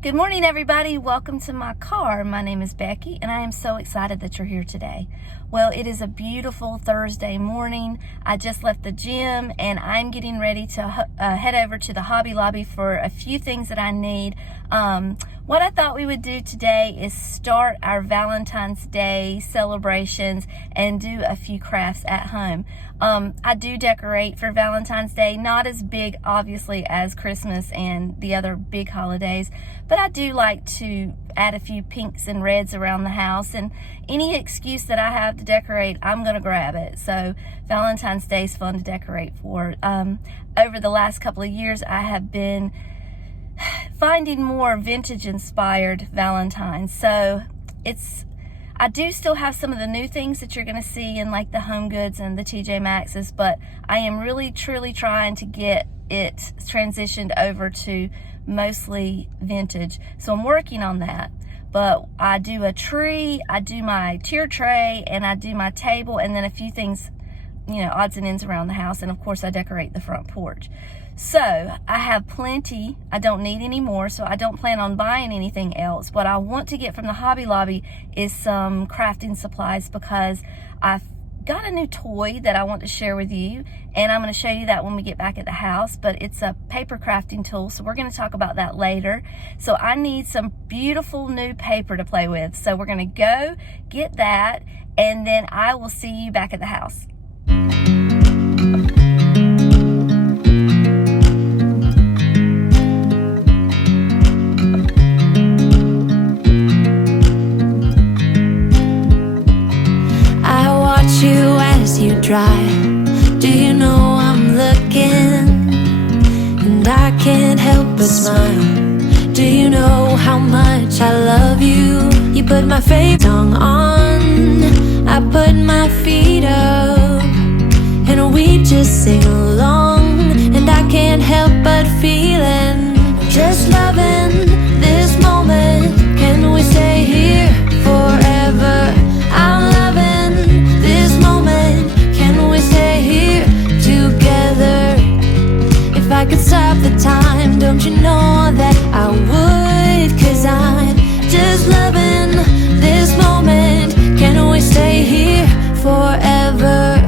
Good morning, everybody. Welcome to my car. My name is Becky, and I am so excited that you're here today. Well, it is a beautiful Thursday morning. I just left the gym, and I'm getting ready to head over to the Hobby Lobby for a few things that I need. What I thought we would do today is start our Valentine's Day celebrations and do a few crafts at home. I do decorate for Valentine's Day, not as big, obviously, as Christmas and the other big holidays, but I do like to add a few pinks and reds around the house, and any excuse that I have to decorate, I'm going to grab it. So Valentine's Day is fun to decorate for. Over the last couple of years, I have been finding more vintage inspired Valentines. So I do still have some of the new things that you're going to see in like the Home Goods and the TJ Maxx's, but I am really truly trying to get it transitioned over to mostly vintage. So I'm working on that. But I do a tree, I do my tier tray, and I do my table, and then a few things, odds and ends around the house, and of course I decorate the front porch. So I have plenty. I don't need any more, so I don't plan on buying anything else. What I want to get from the Hobby Lobby is some crafting supplies, because I've got a new toy that I want to share with you, and I'm going to show you that when we get back at the house. But it's a paper crafting tool, so we're going to talk about that later. So I need some beautiful new paper to play with, so we're going to go get that, and then I will see you back at the house. You drive. Do you know I'm looking? And I can't help but smile. Do you know how much I love you? You put my favorite song on, I put my feet up, and we just sing along. And I can't help but feeling, just loving this moment. Can we stay here forever? I'm loving this moment. Can we stay here together? If I could stop the time, don't you know that I would? 'Cause I'm just loving this moment. Can we stay here forever?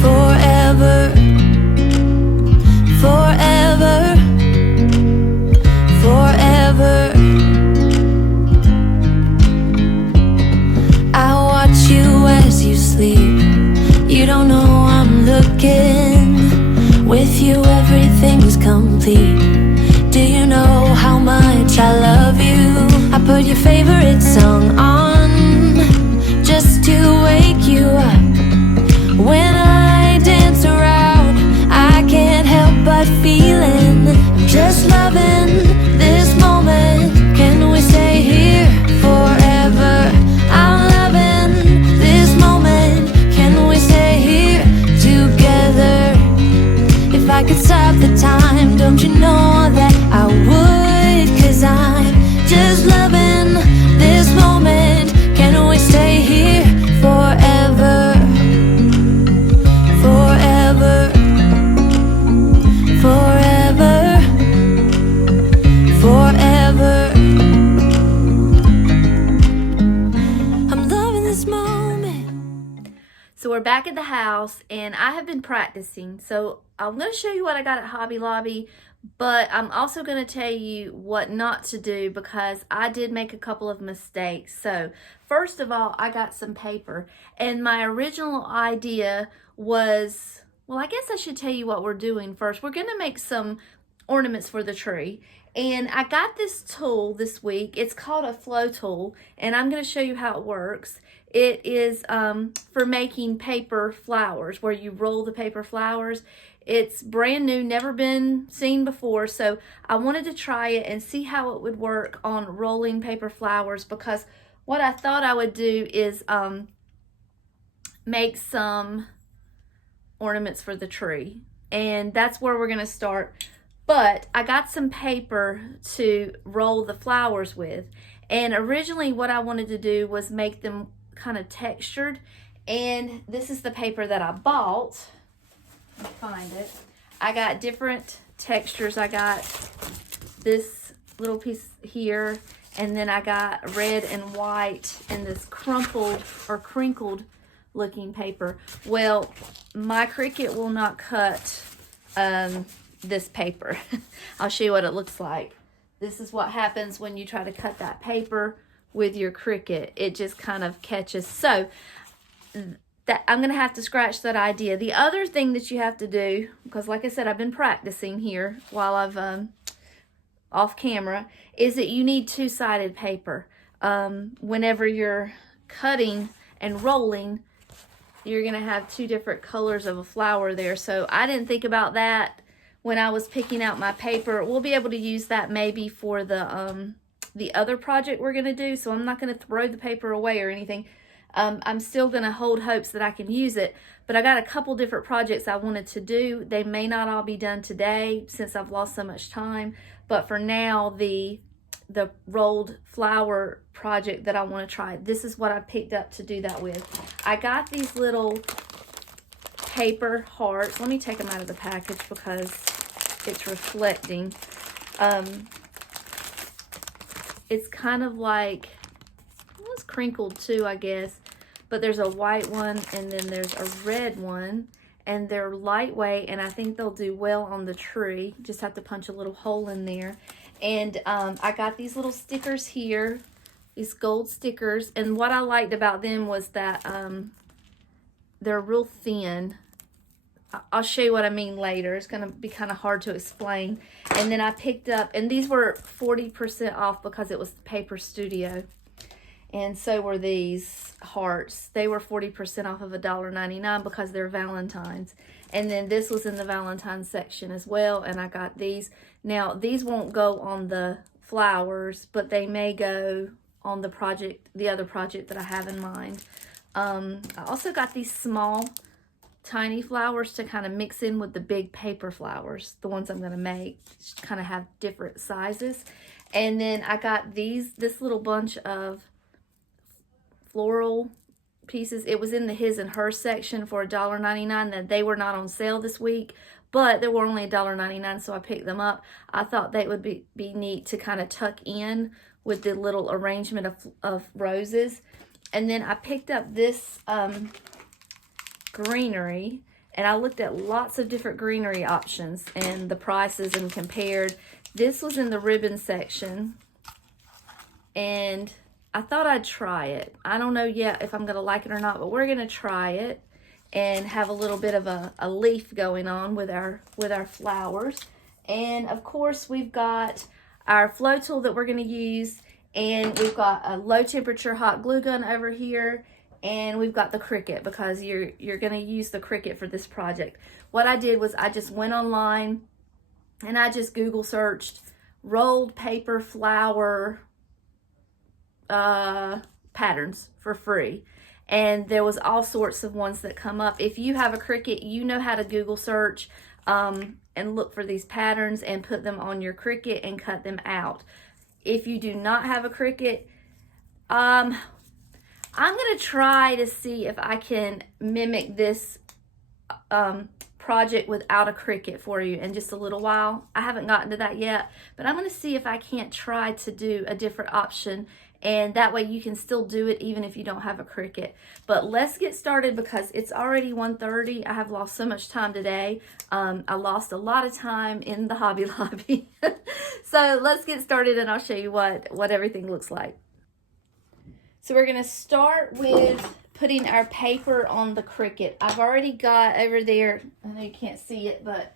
Forever. Forever. Forever. I watch you as you sleep. You don't know I'm looking. With you everything's complete. Do you know how much I love you? I put your favorite song on just to wake you up. When I dance around, I can't help but feeling, just loving this moment. Can we stay here forever? I'm loving this moment. Can we stay here together? If I could stop the time, don't you know that I would? 'Cause I'm just loving this moment. Can we stay here forever? Forever. Forever. Forever. I'm loving this moment. So we're back at the house, and I have been practicing. So I'm going to show you what I got at Hobby Lobby, but I'm also going to tell you what not to do, because I did make a couple of mistakes. So first of all, I got some paper, and my original idea was, well, I guess I should tell you what we're doing first. We're going to make some ornaments for the tree. And I got this tool this week. It's called a Flowtool, and I'm going to show you how it works. It is for making paper flowers, where you roll the paper flowers. It's brand new, never been seen before, so I wanted to try it and see how it would work on rolling paper flowers, because what I thought I would do is make some ornaments for the tree, and that's where we're going to start. But I got some paper to roll the flowers with, and originally what I wanted to do was make them kind of textured, and this is the paper that I bought. Find it. I got different textures. I got this little piece here, and then I got red and white in this crumpled or crinkled looking paper. Well, my Cricut will not cut this paper. I'll show you what it looks like. This is what happens when you try to cut that paper with your Cricut. It just kind of catches. So that I'm gonna have to scratch that idea. The other thing that you have to do, because like I said, I've been practicing here while I've off camera, is that you need two-sided paper. Whenever you're cutting and rolling, you're gonna have two different colors of a flower there. So I didn't think about that when I was picking out my paper. We'll be able to use that maybe for the other project we're gonna do. So I'm not gonna throw the paper away or anything. I'm still gonna hold hopes that I can use it, but I got a couple different projects I wanted to do. They may not all be done today since I've lost so much time, but for now, the rolled flower project that I want to try, this is what I picked up to do that with. I got these little paper hearts. Let me take them out of the package because it's reflecting. It's kind of like, well, it's crinkled too, I guess, but there's a white one and then there's a red one, and they're lightweight, and I think they'll do well on the tree. Just have to punch a little hole in there. And I got these little stickers here, these gold stickers, and what I liked about them was that they're real thin. I'll show you what I mean later. It's gonna be kind of hard to explain. And then I picked up, and these were 40% off because it was Paper Studio. And so were these hearts. They were 40% off of $1.99 because they're Valentines. And then this was in the Valentine section as well, and I got these. Now, these won't go on the flowers, but they may go on the project, the other project that I have in mind. I also got these small, tiny flowers to kind of mix in with the big paper flowers, the ones I'm going to make, kind of have different sizes. And then I got this little bunch of floral pieces. It was in the his and her section for $1.99. That they were not on sale this week, but they were only $1.99, so I picked them up. I thought they would be neat to kind of tuck in with the little arrangement of roses. And then I picked up this greenery, and I looked at lots of different greenery options and the prices and compared. This was in the ribbon section, and I thought I'd try it. I don't know yet if I'm gonna like it or not, but we're gonna try it and have a little bit of a leaf going on with our flowers. And of course, we've got our Flowtool that we're gonna use, and we've got a low temperature hot glue gun over here, and we've got the Cricut because you're gonna use the Cricut for this project. What I did was I just went online and I just Google searched rolled paper flower patterns for free, and there was all sorts of ones that come up. If you have a Cricut, you know how to Google search and look for these patterns and put them on your Cricut and cut them out. If you do not have a Cricut, I'm gonna try to see if I can mimic this project without a Cricut for you in just a little while. I haven't gotten to that yet, but I'm gonna see if I can't try to do a different option, and that way you can still do it even if you don't have a Cricut. But let's get started because it's already 1:30. I have lost so much time today. I lost a lot of time in the Hobby Lobby. So let's get started and I'll show you what everything looks like. So we're gonna start with putting our paper on the Cricut. I've already got over there, I know you can't see it, but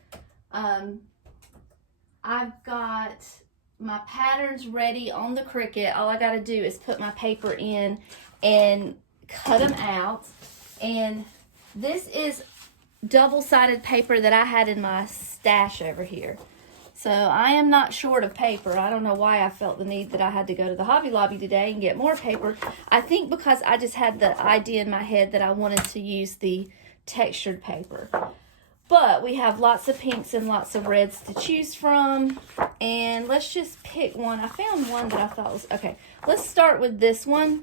I've got my patterns ready on the Cricut. All I got to do is put my paper in and cut them out. And this is double-sided paper that I had in my stash over here. So I am not short of paper. I don't know why I felt the need that I had to go to the Hobby Lobby today and get more paper. I think because I just had the idea in my head that I wanted to use the textured paper. But we have lots of pinks and lots of reds to choose from. And let's just pick one. I found one that I thought was, okay, let's start with this one.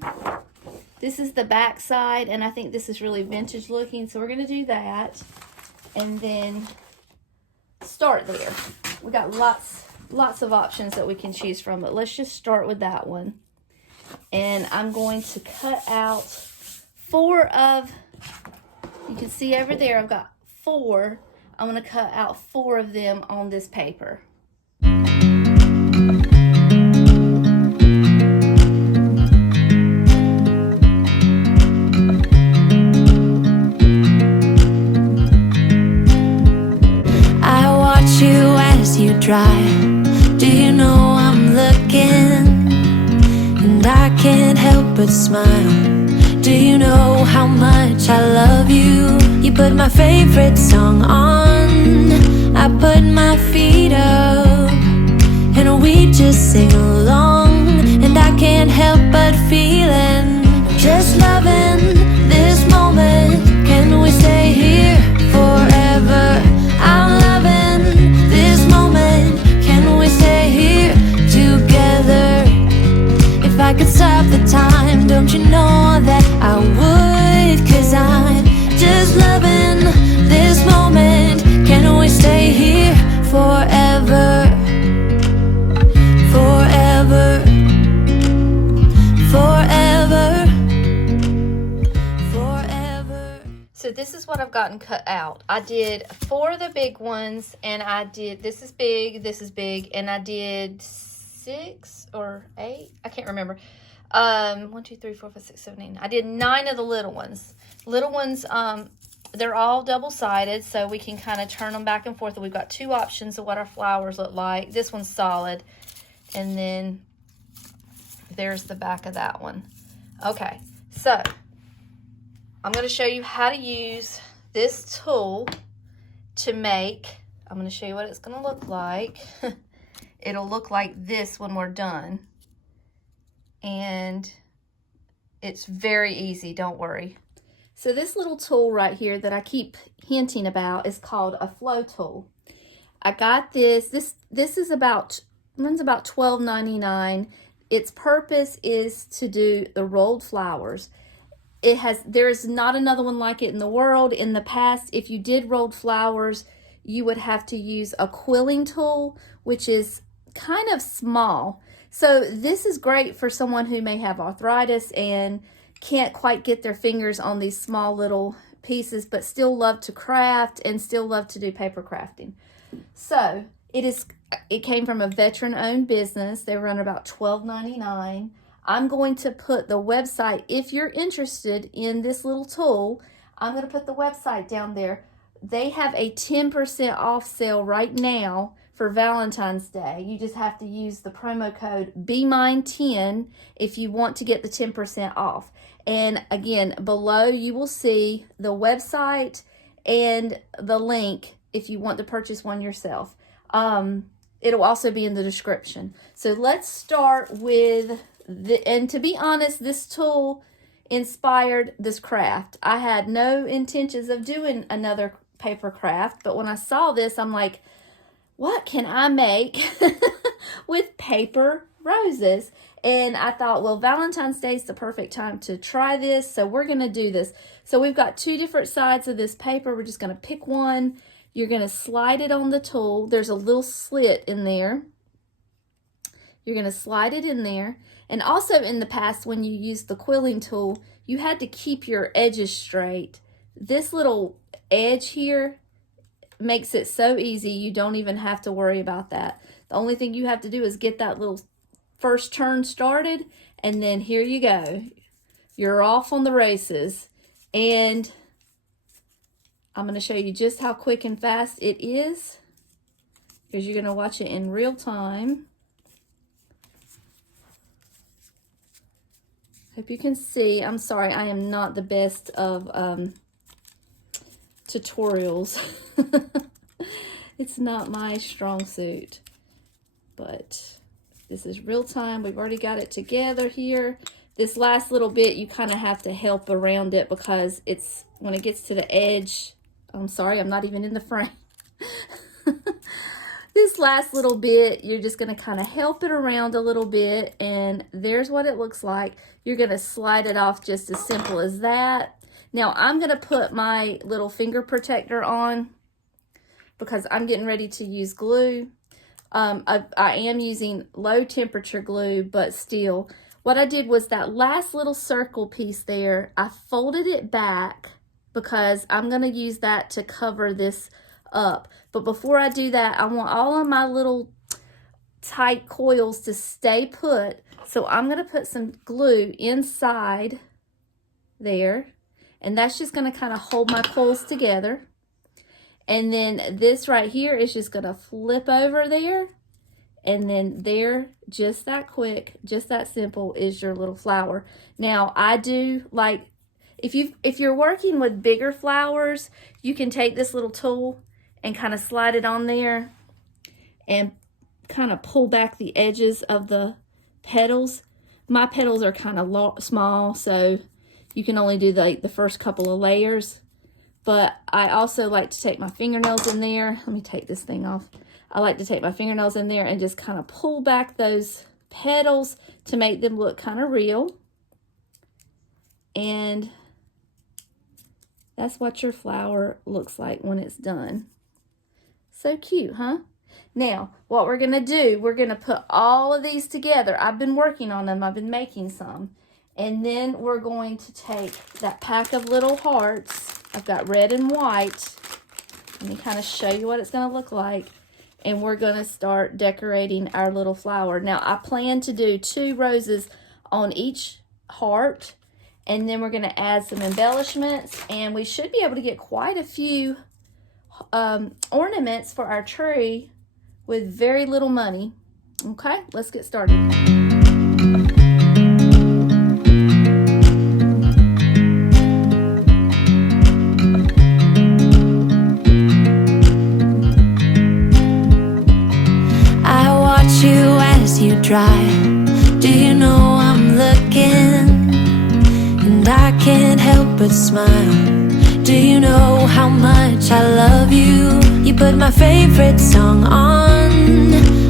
This is the back side, and I think this is really vintage looking, so we're going to do that. And then start there. We got lots lots of options that we can choose from, but let's just start with that one. And I'm going to cut out 4 of, you can see over there, I've got 4. I'm going to cut out 4 of them on this paper. I watch you as you drive. Do you know I'm looking? And I can't help but smile. Do you know how much I love you? You put my favorite song on, I put my feet up, and we just sing along. And I can't help but feeling, just loving this moment. Can we stay here forever? I'm loving this moment. Can we stay here together? If I could stop the time, don't you know that I would? 'Cause I'm just loving this moment. Can we stay here forever? Forever. Forever. Forever. So this is what I've gotten cut out. I did 4 of the big ones, and I did, this is big, and I did 6 or 8, I can't remember. 1, 2, 3, 4, 5, 6, 7, 8. I did 9 of the little ones. Little ones, they're all double-sided, so we can kind of turn them back and forth. We've got 2 options of what our flowers look like. This one's solid, and then there's the back of that one. Okay, so I'm going to show you how to use this tool to make, I'm going to show you what it's going to look like. It'll look like this when we're done. And it's very easy, don't worry. So this little tool right here that I keep hinting about is called a Flowtool. I got this. This is runs about $12.99. Its purpose is to do the rolled flowers. There's not another one like it in the world. In the past, if you did rolled flowers, you would have to use a quilling tool, which is kind of small. So this is great for someone who may have arthritis and can't quite get their fingers on these small little pieces, but still love to craft and still love to do paper crafting. So it came from a veteran-owned business. They run about $12.99. I'm going to put the website, if you're interested in this little tool, I'm going to put the website down there. They have a 10% off sale right now for Valentine's Day. You just have to use the promo code BeMine10 if you want to get the 10% off. And again, below you will see the website and the link if you want to purchase one yourself. It'll also be in the description. So let's start with and to be honest, this tool inspired this craft. I had no intentions of doing another paper craft, but when I saw this, I'm like, what can I make with paper roses? And I thought, well, Valentine's Day is the perfect time to try this, so we're going to do this. So we've got 2 different sides of this paper. We're just going to pick one. You're going to slide it on the tool. There's a little slit in there. You're going to slide it in there. And also in the past, when you used the quilling tool, you had to keep your edges straight. This little edge here makes it so easy, you don't even have to worry about that. The only thing you have to do is get that little first turn started, and then here you go. You're off on the races. And I'm going to show you just how quick and fast it is, because you're going to watch it in real time. Hope you can see. I'm sorry, I am not the best of tutorials. It's not my strong suit, but this is real time. We've already got it together here. This last little bit, you kind of have to help around it because it's, when it gets to the edge, I'm sorry, I'm not even in the frame. This last little bit, you're just going to kind of help it around a little bit, and there's what it looks like. You're going to slide it off just as simple as that. Now, I'm going to put my little finger protector on because I'm getting ready to use glue. I am using low temperature glue, but still. What I did was that last little circle piece there, I folded it back because I'm going to use that to cover this up. But before I do that, I want all of my little tight coils to stay put. So I'm going to put some glue inside there. And that's just going to kind of hold my coils together. And then this right here is just going to flip over there. And then there, just that quick, just that simple, is your little flower. Now, I do like, if you're working with bigger flowers, you can take this little tool and kind of slide it on there and kind of pull back the edges of the petals. My petals are kind of small, so you can only do the first couple of layers. But I also like to take my fingernails in there. Let me take this thing off. I like to take my fingernails in there and just kind of pull back those petals to make them look kind of real. And that's what your flower looks like when it's done. So cute, huh? Now, what we're going to do, we're going to put all of these together. I've been working on them. I've been making some. And then we're going to take that pack of little hearts. I've got red and white. Let me kind of show you what it's going to look like. And we're going to start decorating our little flower. Now, I plan to do 2 roses on each heart. And then we're going to add some embellishments. And we should be able to get quite a few ornaments for our tree with very little money. Okay, let's get started. I watch you as you drive. Do you know I'm looking? And I can't help but smile. Do you know how much I love you? You put my favorite song on.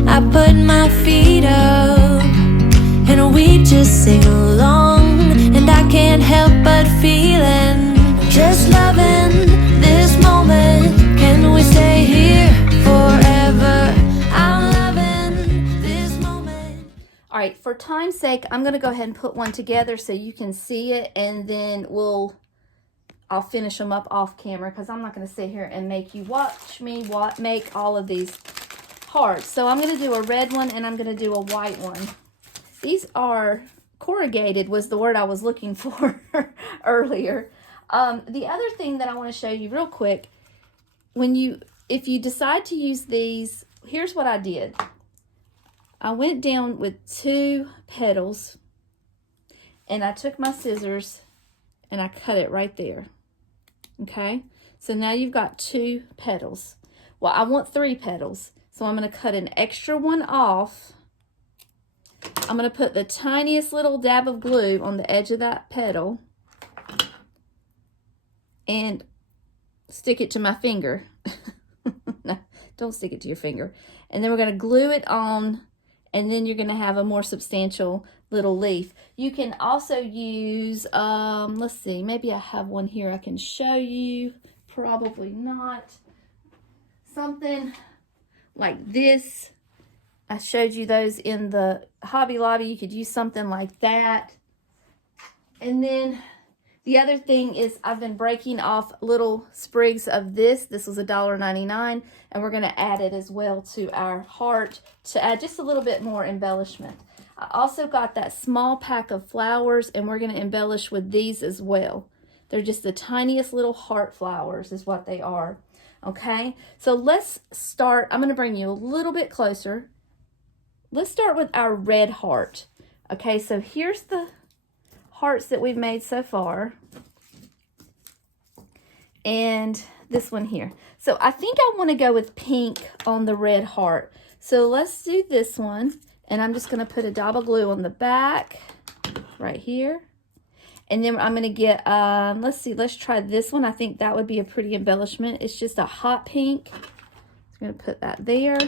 I put my feet up, and we just sing along. And I can't help but feeling, just loving this moment. Can we stay here forever? I'm loving this moment. All right, for time's sake, I'm going to go ahead and put one together so you can see it, and then I'll finish them up off camera because I'm not going to sit here and make you watch me make all of these hearts. So I'm going to do a red one and I'm going to do a white one. These are corrugated, was the word I was looking for earlier. The other thing that I want to show you real quick, if you decide to use these, here's what I did. I went down with 2 petals and I took my scissors and I cut it right there. Okay, so now you've got 2 petals. Well, I want 3 petals, so I'm going to cut an extra one off. I'm going to put the tiniest little dab of glue on the edge of that petal and stick it to my finger. No, don't stick it to your finger. And then we're going to glue it on, and then you're going to have a more substantial little leaf. You can also use, let's see, maybe I have one here I can show you. Probably not. Something like this. I showed you those in the Hobby Lobby. You could use something like that. And then the other thing is I've been breaking off little sprigs of this. This was $1.99, and we're going to add it as well to our heart to add just a little bit more embellishment. I also got that small pack of flowers, and we're going to embellish with these as well. They're just the tiniest little heart flowers is what they are. Okay, so let's start. I'm going to bring you a little bit closer. Let's start with our red heart. Okay, so here's the hearts that we've made so far. And this one here. So I think I want to go with pink on the red heart. So let's do this one. And I'm just going to put a dab of glue on the back right here. And then I'm going to get, let's see, let's try this one. I think that would be a pretty embellishment. It's just a hot pink. So I'm going to put that there.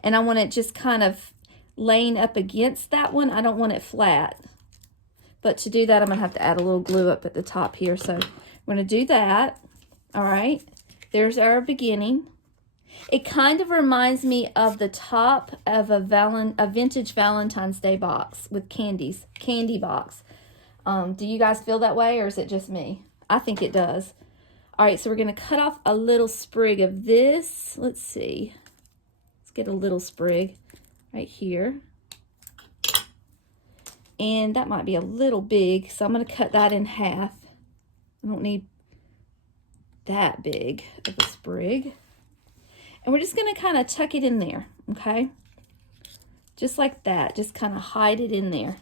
And I want it just kind of laying up against that one. I don't want it flat. But to do that, I'm going to have to add a little glue up at the top here. So I'm going to do that. All right. There's our beginning. It kind of reminds me of the top of a vintage Valentine's Day box with candy box. Do you guys feel that way, or is it just me? I think it does. All right, so we're going to cut off a little sprig of this. Let's see. Let's get a little sprig right here. And that might be a little big, so I'm going to cut that in half. I don't need that big of a sprig. And we're just going to kind of tuck it in there, okay? Just like that. Just kind of hide it in there.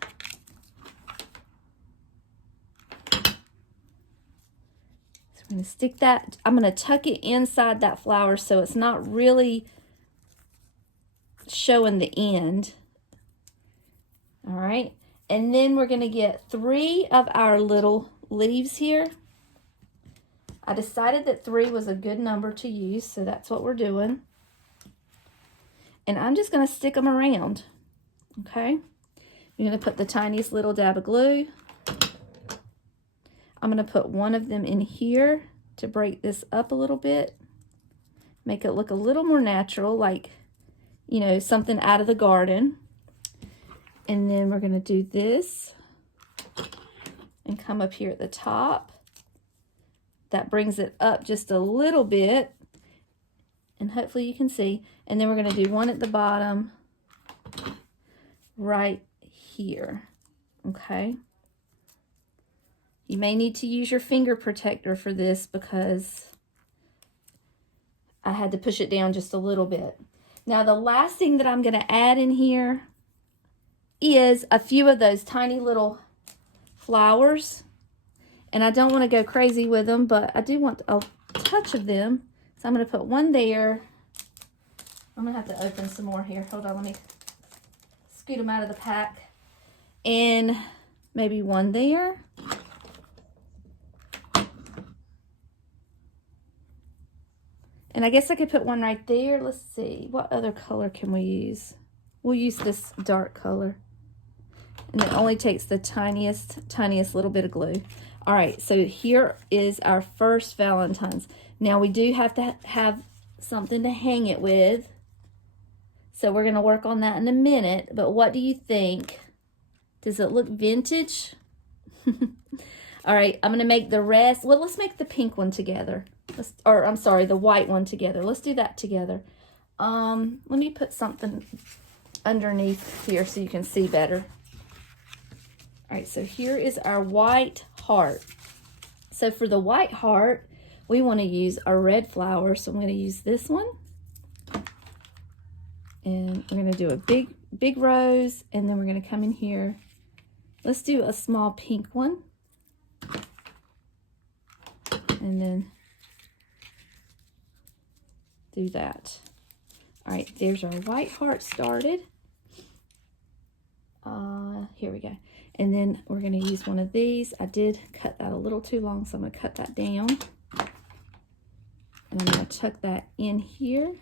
So we're going to stick that. I'm going to tuck it inside that flower so it's not really showing the end. All right. And then we're going to get 3 of our little leaves here. I decided that 3 was a good number to use, so that's what we're doing. And I'm just going to stick them around, okay? You're going to put the tiniest little dab of glue. I'm going to put one of them in here to break this up a little bit. Make it look a little more natural, like, you know, something out of the garden. And then we're going to do this and come up here at the top. That brings it up just a little bit. And hopefully you can see. And then we're going to do one at the bottom right here. Okay. You may need to use your finger protector for this because I had to push it down just a little bit. Now the last thing that I'm going to add in here is a few of those tiny little flowers. And I don't want to go crazy with them, but I do want a touch of them. So I'm going to put one there. I'm going to have to open some more here. Hold on, let me scoot them out of the pack. And maybe one there. And I guess I could put one right there. Let's see. What other color can we use? We'll use this dark color. And it only takes the tiniest little bit of glue. All right, so here is our first Valentine's. Now we do have to have something to hang it with. So we're gonna work on that in a minute, but what do you think? Does it look vintage? All right, I'm gonna make the rest. Well, let's make the pink one together. I'm sorry, the white one together. Let's do that together. Let me put something underneath here so you can see better. All right, so here is our white heart. So for the white heart, we want to use a red flower. So I'm going to use this one. And we're going to do a big rose. And then we're going to come in here. Let's do a small pink one. And then do that. All right, there's our white heart started. Here we go. And then we're going to use one of these. I did cut that a little too long, so I'm going to cut that down. And I'm going to tuck that in here.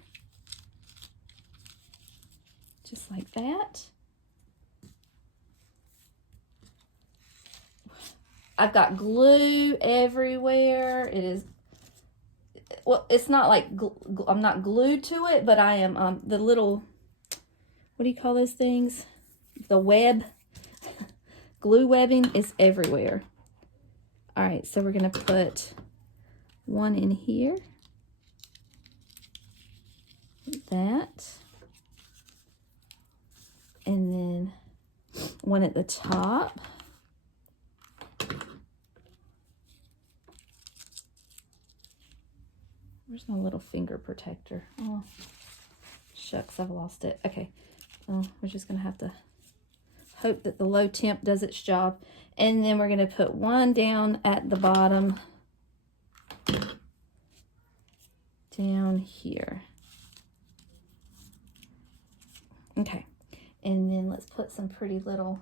Just like that. I've got glue everywhere. It is, well, it's not like, I'm not glued to it, but I am, the little, what do you call those things? The web. Glue webbing is everywhere. All right, so we're going to put one in here. Like that. And then one at the top. Where's my little finger protector? Oh, shucks, I've lost it. Okay, well, we're just going to have to hope that the low temp does its job. And then we're going to put one down at the bottom, down here. Okay, and then let's put some pretty little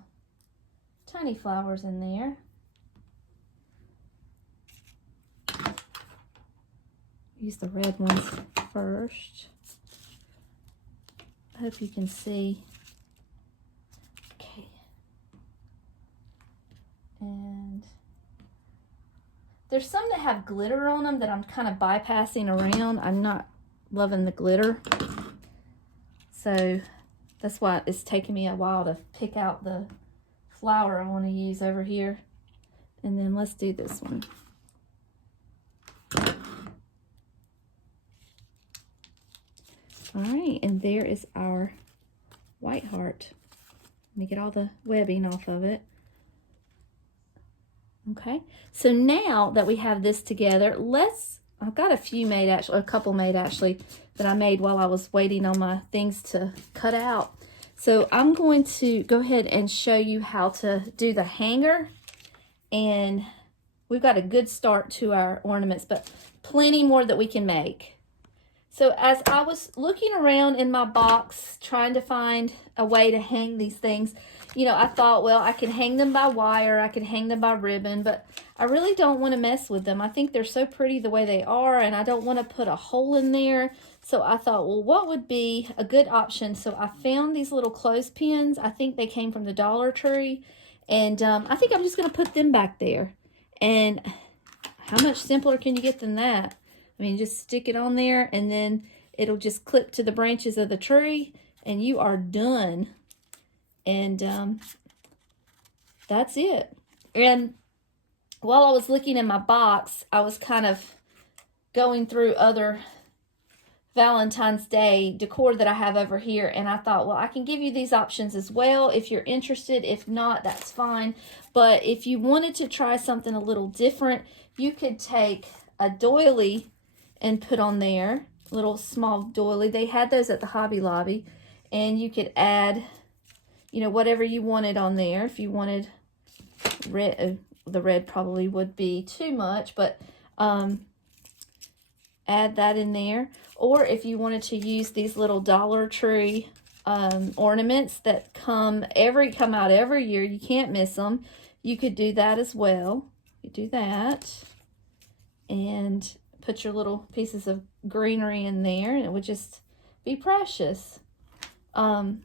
tiny flowers in there. Use the red ones first. I hope you can see. And there's some that have glitter on them that I'm kind of bypassing around. I'm not loving the glitter. So that's why it's taking me a while to pick out the flower I want to use over here. And then let's do this one. All right, and there is our white heart. Let me get all the webbing off of it. Okay, so now that we have this together, I've got a few made actually, a couple made actually, that I made while I was waiting on my things to cut out. So I'm going to go ahead and show you how to do the hanger. And we've got a good start to our ornaments, but plenty more that we can make. So as I was looking around in my box, trying to find a way to hang these things, you know, I thought, well, I can hang them by wire, I can hang them by ribbon, but I really don't want to mess with them. I think they're so pretty the way they are, and I don't want to put a hole in there. So I thought, well, what would be a good option? So I found these little clothespins. I think they came from the Dollar Tree. And I think I'm just going to put them back there. And how much simpler can you get than that? I mean, just stick it on there, and then it'll just clip to the branches of the tree, and you are done. And that's it. And while I was looking in my box, I was kind of going through other Valentine's Day decor that I have over here, and I thought, well, I can give you these options as well if you're interested. If not, that's fine. But if you wanted to try something a little different, you could take a doily and put on there, little small doily. They had those at the Hobby Lobby, and you could add, you know, whatever you wanted on there. If you wanted red, the red probably would be too much, but add that in there. Or if you wanted to use these little Dollar Tree ornaments that come out every year, you can't miss them, you could do that as well. You do that and put your little pieces of greenery in there, and it would just be precious. And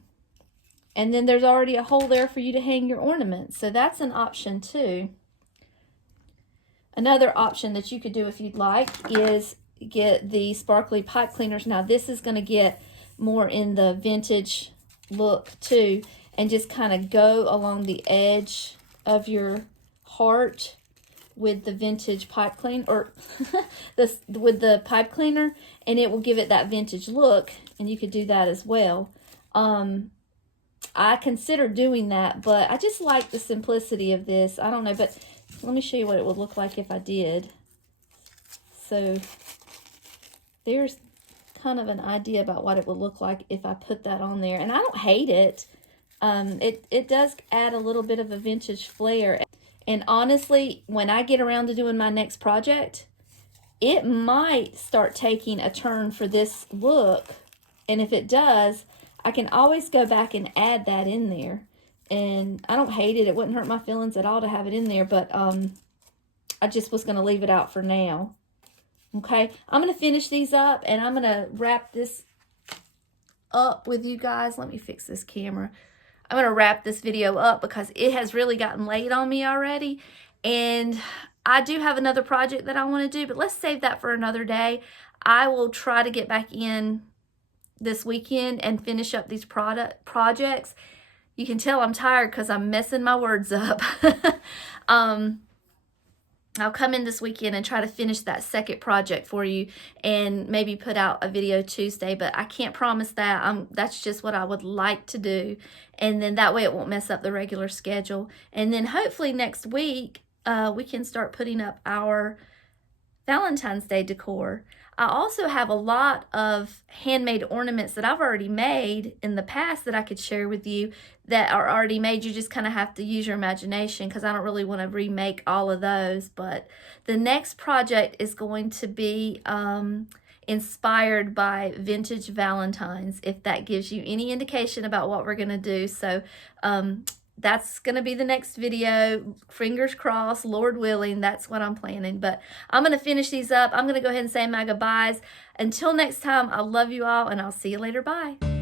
then there's already a hole there for you to hang your ornaments, so that's an option too. Another option that you could do if you'd like is get the sparkly pipe cleaners. Now this is going to get more in the vintage look too, and just kind of go along the edge of your heart with the vintage pipe cleaner, or with the pipe cleaner, and it will give it that vintage look. And you could do that as well. I considered doing that, but I just like the simplicity of this. I don't know, but let me show you what it would look like if I did. So there's kind of an idea about what it would look like if I put that on there. And I don't hate it. It does add a little bit of a vintage flair. And honestly, when I get around to doing my next project, it might start taking a turn for this look. And if it does, I can always go back and add that in there. And I don't hate it. It wouldn't hurt my feelings at all to have it in there. But I just was going to leave it out for now. Okay, I'm going to finish these up, and I'm going to wrap this up with you guys. Let me fix this camera. I'm going to wrap this video up because it has really gotten late on me already. And I do have another project that I want to do, but let's save that for another day. I will try to get back in this weekend and finish up these projects. You can tell I'm tired because I'm messing my words up. I'll come in this weekend and try to finish that second project for you, and maybe put out a video Tuesday, but I can't promise that. That's just what I would like to do, and then that way it won't mess up the regular schedule. And then hopefully next week we can start putting up our Valentine's Day decor. I also have a lot of handmade ornaments that I've already made in the past that I could share with you that are already made. You just kind of have to use your imagination because I don't really want to remake all of those. But the next project is going to be inspired by vintage Valentines, if that gives you any indication about what we're going to do. So that's going to be the next video. Fingers crossed, Lord willing, that's what I'm planning. But I'm going to finish these up. I'm going to go ahead and say my goodbyes. Until next time, I love you all, and I'll see you later. Bye.